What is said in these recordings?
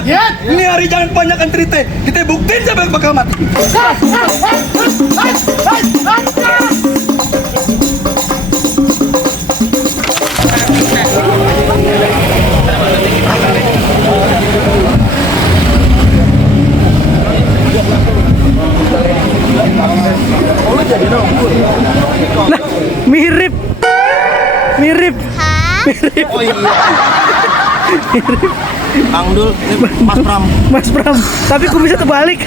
semangat. Ini hari jangan kebanyakan cerita. Kita buktiin siapa yang bakal mati. Nah, mirip. Oh iya. Kang Dul, ini Mas Pram. Tapi kok bisa terbalik?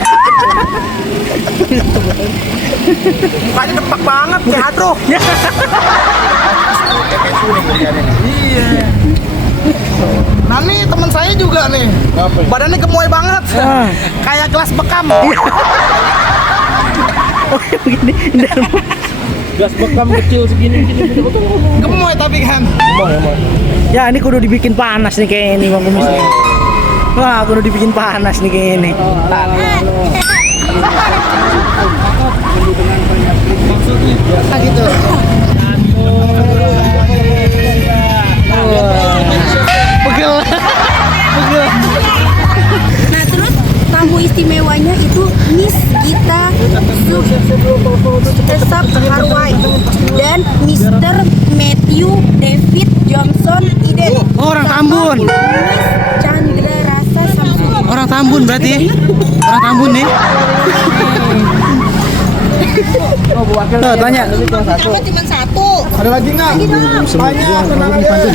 Mukanya depak banget kayak Hadro. Iya. Nah nih teman saya juga nih. Badannya gemoy banget. Kayak gelas bekam. Oh, begini. Gelas bekam kecil segini gemoy tapi kan. Ya, ini kudu dibikin panas nih kayak ini, Bang Kumis. Wah, kudu dibikin panas nih kayak ini. Gitu. Pegel. Nah, terus tamu istimewanya itu Miss Gita Suksesap Harwai dan Mr. Matthew David Johnson Iden. Oh, orang Tambun. Miss Chandra Rasa Samsung. Orang Tambun berarti. Orang Tambun nih. Tuh, tanya. Cuma satu. Ada lagi nggak? Banyak. Tenang aja.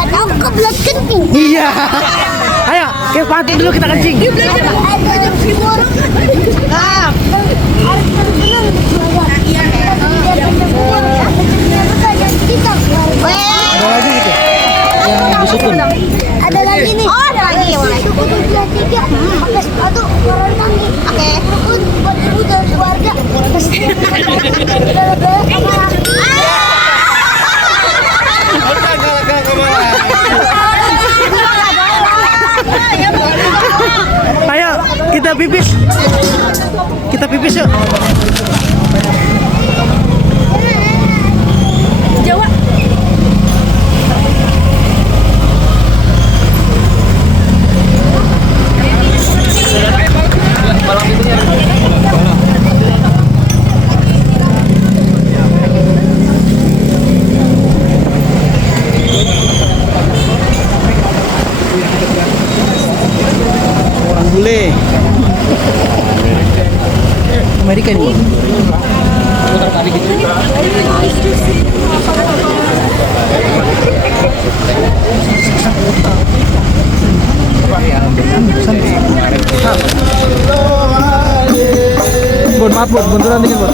Aku kebelet kencing. Iya. Ayo, kita pantun dulu, kita kencing. Ada lagi gitu. Yang disukun. Ada lagi nih. Oh, ada lagi. Oke. Buat ibu dan keluarga. Ayo, kita pipis. Kita pipis yuk. Jawa. Orang bule. Amerika nih. Bon, maaf Bon, bunturan dikit Bon.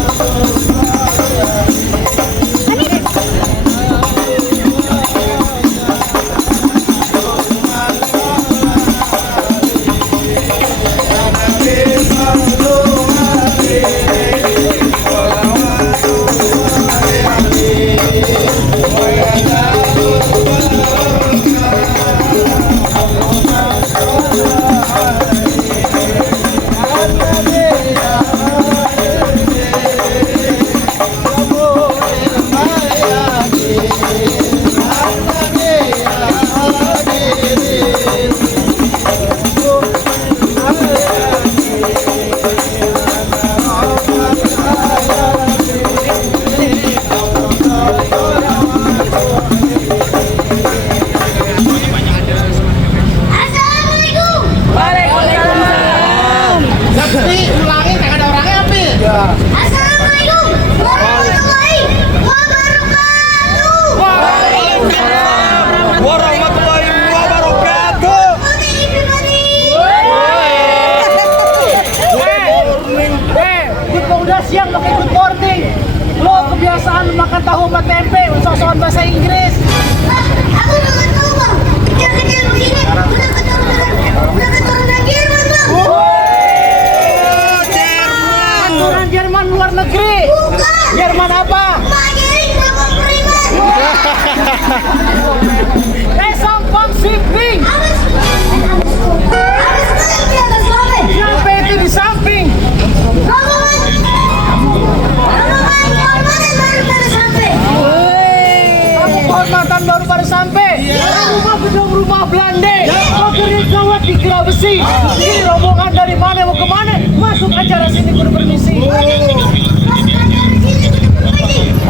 Belanda. Akhirnya gawat di Kera Besi. Ini rombongan dari mana mau kemana? Masuk acara sini kudu permisi.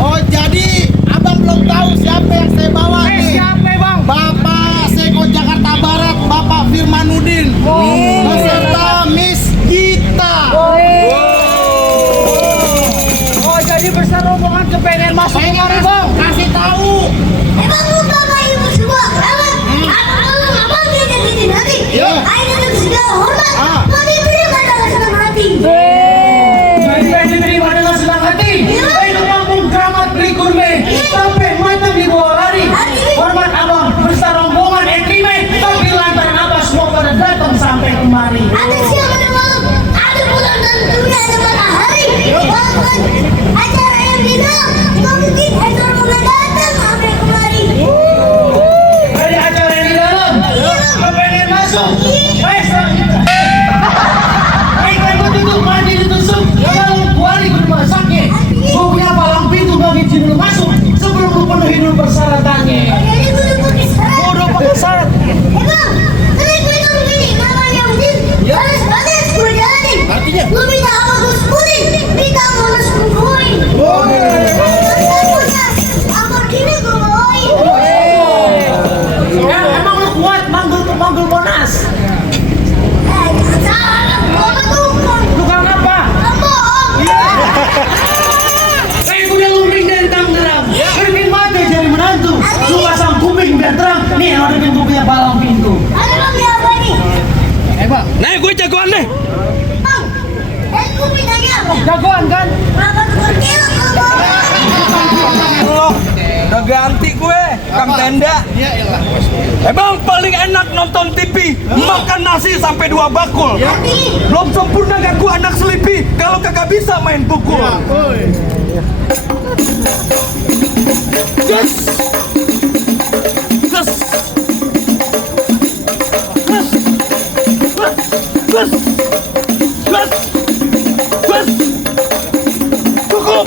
Oh, jadi abang belum tahu siapa yang saya bawa nih. Siapa bang? Bapak Seko Jakarta Barat, Bapak Firmanuddin, beserta Miss Gita. Oh, jadi besar rombongan kepengen masuk kemari bang. Kasih tahu. Emang lu bapak ibu semua abang dia jadi nanti ayo dengan segala hormat mau diterima dengan senang hati. Jadi diterima dengan senang hati. Itu kampung keramat beli kurme. Sampai matang dibawa lari. Hormat abang besar rombongan ekrimen. Tapi lantaran abang semua pada datang sampai kemari. Ada siang ada malam, ada bulan dan dunia ada matahari. Walaupun acara yang dibilang nggak mungkin acara mulai datang sampai kemari. Dari acara yang di dalam. Kepengen masuk. Baik, kan gue tutup mandi ditusuk. Kalau kuali gue masaknya. Gue punya palang pintu bagi jin lu masuk. Sebelum lu penuhi dulu persyaratannya. Jadi gue udah pakai syarat. Udah pakai syarat. Emang, tadi gue bilang begini, namanya Udin, harus ada sepuluh jalanin. Artinya? Lu minta apa gue sebutin, minta apa gue sebutin. Apa gini gue bawain. Emang lu kuat manggul Monas? Salah, gue tukang. Tukang apa? Bohong. Kayak udah lumbing dari Tangerang. Bikin mata jadi menantu. Lu pasang kuping biar terang. Nih ada pintu punya palang pintu. Ada bang ya apa nih? Nah, gue jagoan deh. Bang, gue mintanya apa? Jagoan kan? Apa tukang kilok abang? Loh, udah ganti gue, Kang Tenda. Emang paling enak nonton TV, makan nasi sampai 2 bakul. Belum sempurna gak gue anak selipi, kalau kagak bisa main pukul. Gus, gus, gus, gus, gus, gus. Cukup.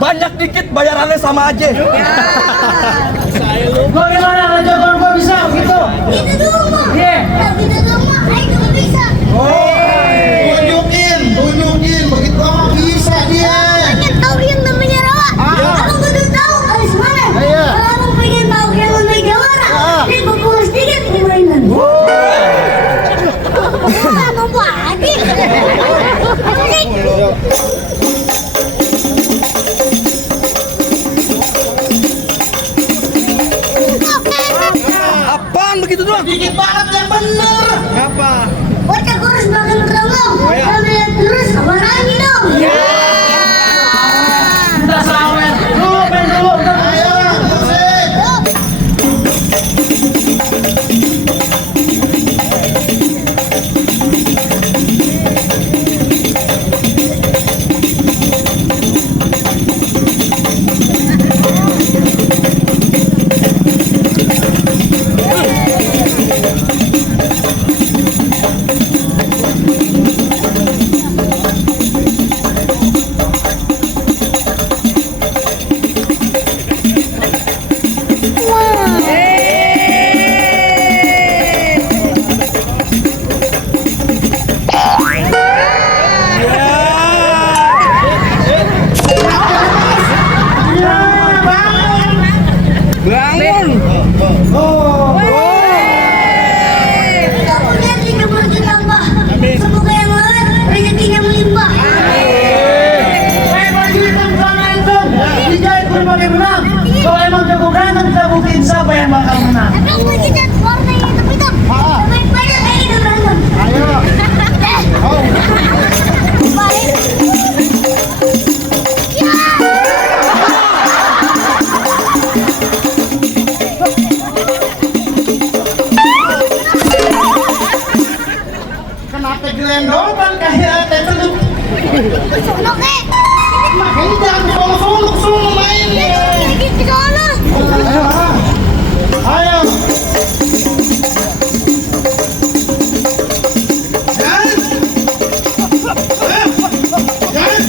Banyak dikit bayarannya sama aja. Bagaimana lah jagoan gua bisa begitu? Itu dulu mah. Iya. Tapi itu dulu mah, ayo juga bisa. Tunjukin, begitu abang bisa dia. Pengen tahu yang namanya rawa? Abang kudu tahu harus mana? Iya. Kalau abang pengen tahu yang namanya jawara, ini buku sedikit di mainan. Mau buat adik. Apaan begitu doang? Dikit banget yang bener. Bocah kurus makan rendang. Ambil terus sama lagi dong. Kita sawer. Lu main dulu. Ayo, musik. Bangun. Kamu lihat 30 juta mbak. Semoga yang lain rezekinya melimpah. Baju hitam tangan dong. Dijahit berbagai benang. Kalau emang jago berantem kita buktiin siapa yang bakal menang. Emang mau kita warna hitam-hitam? Baik-baik kayak gitu berantem. Ayo. Baik. Ya. Kenapa gelendokan kayak tetelup? Sono kek. Makanya jangan disolok-solok semua main. Dikit di sana. Ayo. Jangan. Jangan.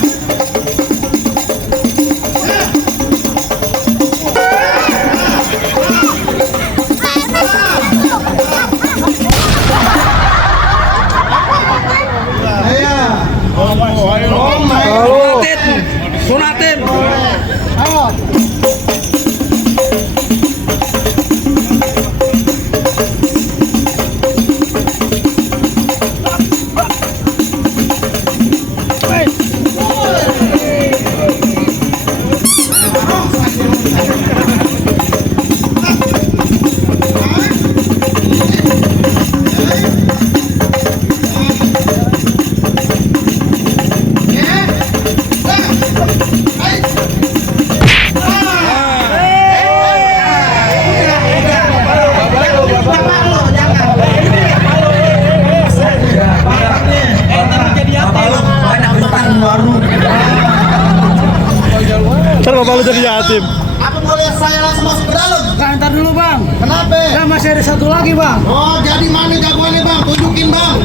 mau jadi yatim. Apa boleh saya langsung masuk ke dalam? Ntar dulu bang. Kenapa? Kan masih ada satu lagi bang. Oh, jadi mana jagoannya bang? Tunjukin bang.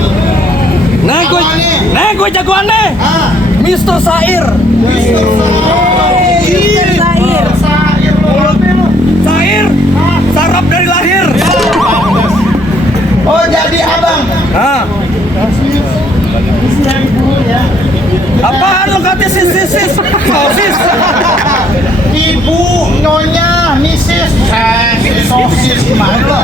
Nah, gue jagoannya. Ah, Mr. Sair. Mister Sair. Sair. Sarap dari lahir. Oh, jadi abang. Nah. Apaan lo kata sis? Sosis. Ibu, nyonya, misis. Sosis gimana lo?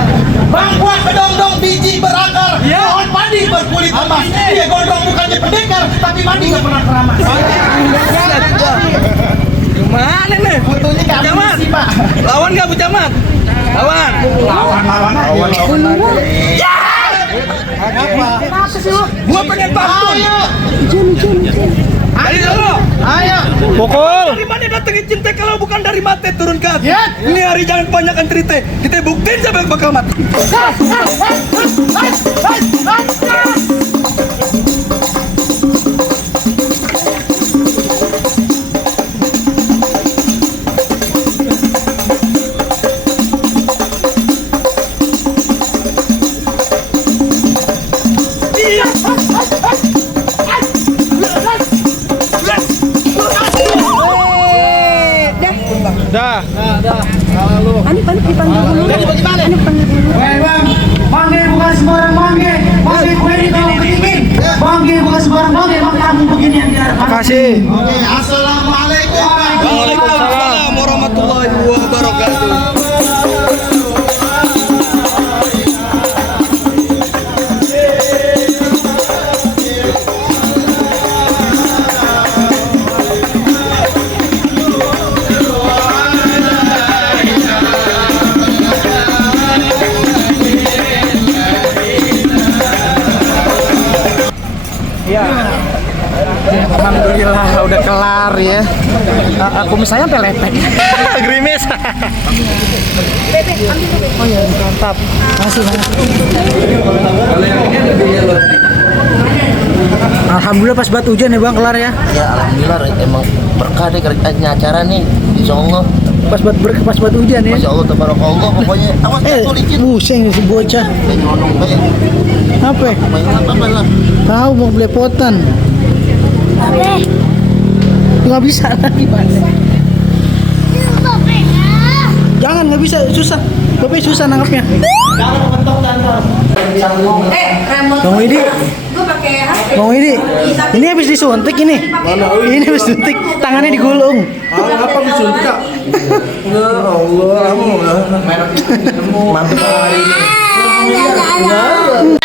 Bang, buat kedong-dong biji berakar. Pohon padi berkulit emas. Dia gondrong bukannya pendekar, tapi mandi gak pernah keramas. Gimana nih? Fotonya gak Camat. sih, Pak. Lawan gak Bu Camat? Lawan. Apa? Gua pengen pantun. Ayo. Dari dulu. Ayo. Pukul. Dari mana datangin cinta kalau bukan dari mati turun ke hati? Ya. Ini hari jangan kebanyakan cerita. Kita buktiin siapa yang bakal mati. Dah. Jadi bagaimana? Weh bang, manggil bukan sembarang manggil. Manggil gue ini tolong ketingin. Manggil bukan sembarang manggil. Bang kamu begini yang diharapkan. Makasih. Oke, assalamualaikum. Waalaikumsalam warahmatullahi wabarakatuh. Alhamdulillah udah kelar ya. Aku misalnya sampai lepek. Gerimis. Oh iya, mantap. Makasih banyak. Alhamdulillah pas buat hujan ya bang, kelar ya. Ya alhamdulillah emang berkah deh kerjanya acara nih. Insya Allah. Pas buat hujan ya. Masya Allah tabarakallah pokoknya. Awas jatuh licin. Pusing si bocah. Nyonong baik. Apa? Main apa lah. Tahu mau belepotan. Babe, Nggak bisa lagi mas. babe, Jangan, nggak bisa, susah. Bapak susah nangkapnya. Bang Widi, Bang Widi, ini habis disuntik ini. Ini habis disuntik, tangannya digulung. Apa disuntik? Ya Allah, mantap hari ini.